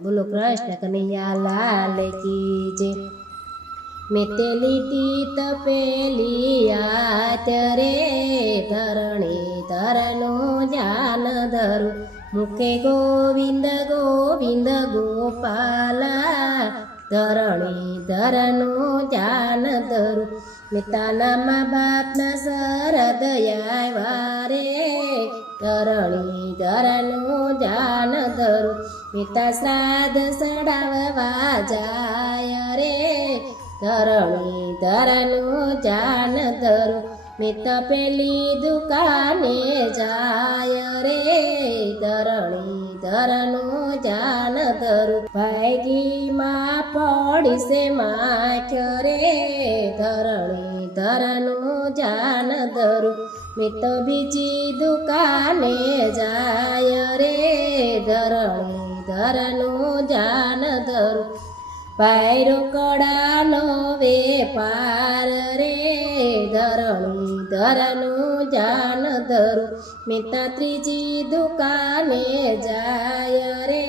બોલો કૃષ્ણ કનૈયા લાલ કી જય। મેતેલી તીત પેલી આચરે ધરણી ધરનું જાન ધરું મુખે ગોવિંદ ગોવિંદ ગોપાલા ધરણી ધરનું જાન ધરું મિતાના મા બાપના સરદયા વારે ધરણી ધરનું જાન ધરું મિતા શ્રાદ્ધ સડાવવા જાય રે ધરણી ધરનું જાન ધરું મિત પેલી દુકાને જાય રે ધરણી ધરનું જાન ધરું ભાઈગીમાં પડીશે માખ રે ધરણી ધરનું જાન ધરું મિત બીજી દુકાને જાય રે ધરણી ધરનું જાન ધરું પાયરો કડાનો વેપાર રે ધરણી ધરનું જાન ધરું મિતા ત્રીજી દુકાને જાય રે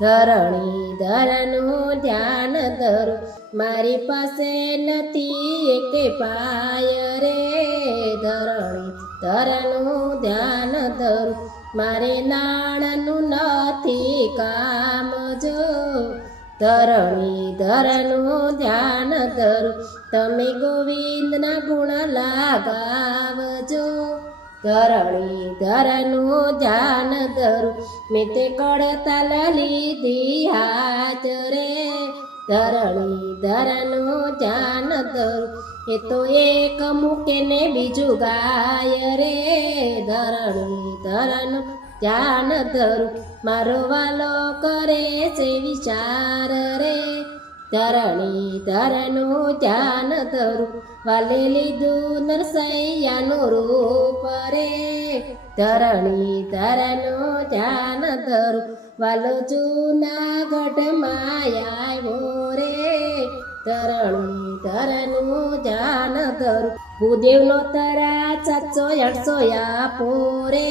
ધરણી ધરનું ધ્યાન ધરું મારી પાસે નથી એક પાય રે ધરણી ધરનું ધ્યાન ધરું મારે નાણનું નથી કામ જો ધરણી ધરનું ધ્યાન ધરું તમે ગોવિંદના ગુણ લાગાવજો ધરણી ધરનું ધ્યાન ધરું મેં તે કડતાલ લીધી હાથ રે ધરણી ધરનું ધ્યાન ધરું એ તો એક મૂકે ને બીજું ગાય રે ધરણી ધરનું ધ્યાન ધરું મારો વાલો કરે છે વિચાર રે ધરણી ધરનું ધ્યાન ધરું વાલે લીધું નરસૈયાનું રૂપ રે ધરણી ધરનું ધ્યાન ધરું વાલો જૂનાગઢમાં આવ્યો રે ધરણી ધરનું ધ્યાન ધરું ભૂદેવનો તરા 700-800 આપો રે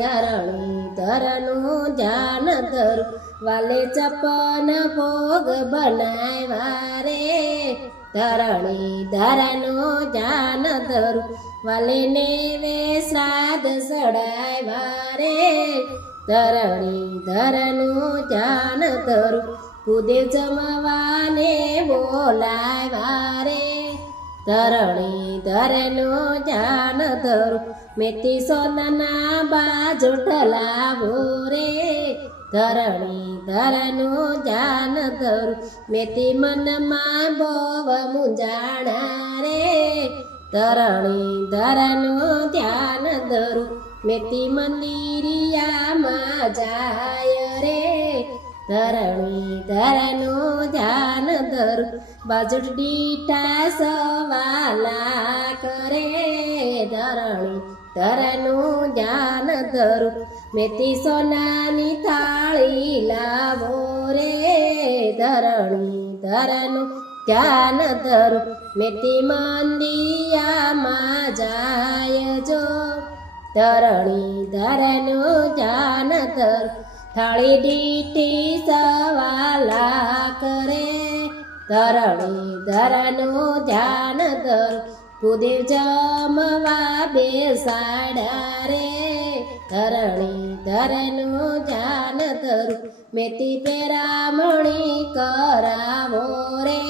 ધરણી ધરનું ધ્યાન ધરું વાલે ચપન ભોગ બનાવ્યા રે ધરણી ધરનું ધ્યાન ધરું વાલે નેવે શ્રાદ્ધ સડાવ્યા રે ધરણી ધરનું ધ્યાન ધરું ભૂદેવ જમવાને બોલાવ્યા રે ધરણી ધરનું ધ્યાન ધરું મેથી સોનાના બાજોટ લાવો રે ધરણી ધરનું ધ્યાન ધરું મેથી મનમાં બહુ મૂંઝાણા રે ધરણી ધરનું ધ્યાન ધરું મેથી મંદિરિયામાં જાય રે ધરણી ધરનું ધ્યાન ધરું બાજુટ દીઠા 1.25 લાખ રે ધરણી ધરનું ધ્યાન ધરું મેથી સોનાની થાળી લાવો રે ધરણી ધરનું ધ્યાન ધરું મેથી મંદિયામાં જાય જો ધરણી ધરનું ધ્યાન ધરું થાળી દીઠી 1.25 લાખ રે ધરણી ધરનું ધ્યાન ધરું ભૂદેવ જમવા બેસાડ્યા રે ધરણી ધરનું ધ્યાન ધરું મેથી પેરામણી કરાવો રે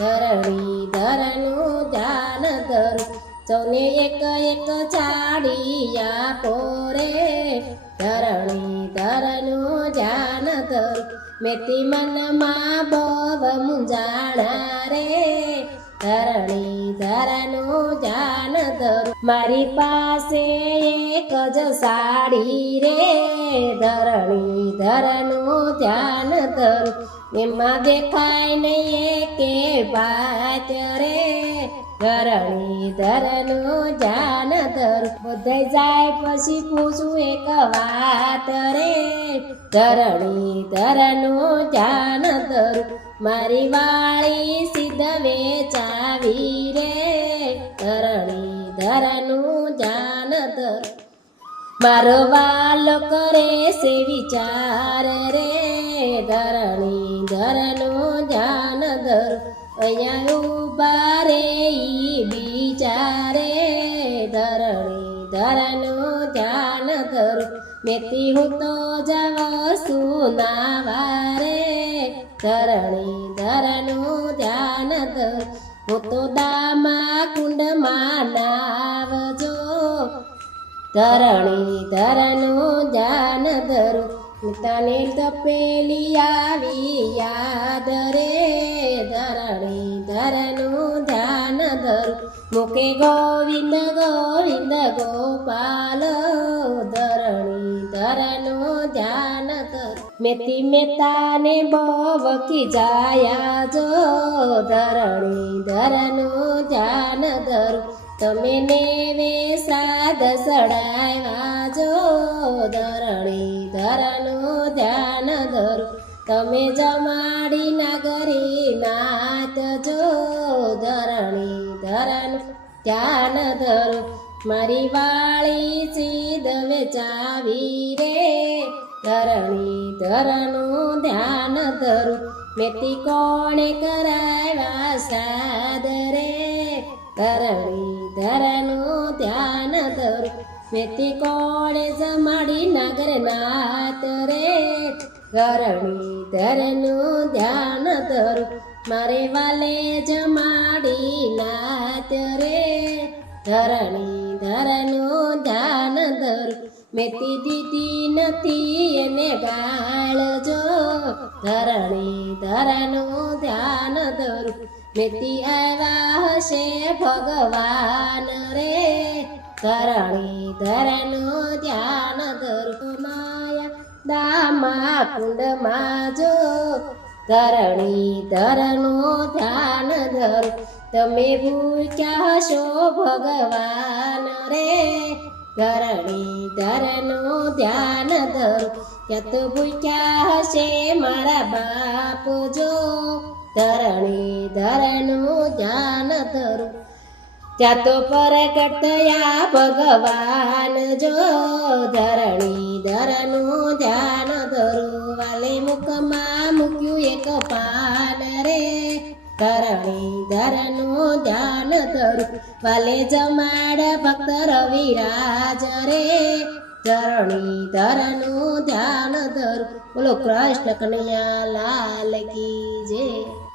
ધરણી ધરનું ધ્યાન ધરું સૌને એક એક ચાડી આપો રે ધરણી ધરનું ધ્યાન ધરું મેથી મનમાં બહુ મૂંઝાણા રે ધરણી ધરનું ધ્યાન ધરું મારી પાસે એક જ સાડી રે ધરણી ધરનું ધ્યાન ધરું એમાં દેખાય નહીં કે વાત રે ધરણી ધરનું ધ્યાન ધરું બધાય જાય પછી પૂછું એક વાત રે ધરણી ધરનું ધ્યાન ધરું મારી વાળી સિદ્ધ વેચાવી રે ધરણી ધરનું ધ્યાન ધરું મારો વાલો કરે છે વિચાર રે ધરણી ધરનું ધ્યાન ધરું અહીંયા ઉભા રે ઈ બિચારે ધરણી ધરનું ધ્યાન ધરું મેથી હું તો જાવ સુનાવા રે ધરણી ધરનું ધ્યાન ધરું હું તો દામા કુંડમાં નાવજો ધરણી ધરનું ધ્યાન ધરું તને તપેલી આવી યાદ રે ધરણી ધરનું ધ્યાન ધરું મુકે ગોવિંદ ગોવિંદ ગોપાલ ધરણી ધરનું ધ્યાન ધરું મેથી મેતાને બવકી જાયા જો ધરણી ધરનું ધ્યાન ધરું તમે નેવે શ્રાદ્ધ સડાવ્યા જો ધરણી ધરનું ધ્યાન ધરું તમે જમાડી નાગરી નાચજો ધરણી ધરનું ધ્યાન ધરું મારી વાળી સીધ વેચાવી રે ધરણી ધરનું ધ્યાન ધરું મેથી કોણે કરાવ્યા શ્રાદ્ધ રે ધરણી ધરનું ધ્યાન ધરું મેથી કોણે જમાડી નાગર નાથ રે ધરણી ધરનું ધ્યાન ધરું મારે વાલે જમાડી નાથ રે ધરણી ધરનું ધ્યાન ધરું મેથી દીધી નથી એને ગાળજો ધરણી ધરનું ધ્યાન ધરું મેથી આવ્યા હશે ભગવાન રે ધરણી ધરનું ધ્યાન ધરું માયા દામા કુંડમાં જો ધરણી ધરનું ધ્યાન ધરું તમે ભૂખ્યા હશો ભગવાન રે ધરણી ધરનું ધ્યાન ધરું ત્યાં તો ભૂખ્યા હશે મારા બાપ જો ધરણી ધરનું ધ્યાન ધરું ત્યાં તો પ્રગટ થયા ભગવાન જો ધરણી ધરનું ધ્યાન ધરું વાલે મુખમાં મૂક્યું એક પાન રે ધરણી ધરનું ધ્યાન ધરું વાલે જમાડ ભક્ત રવિરાજ રે ધરણી ધરનું ધ્યાન ધરું બોલો કૃષ્ણ કનૈયા લાલ કી જય.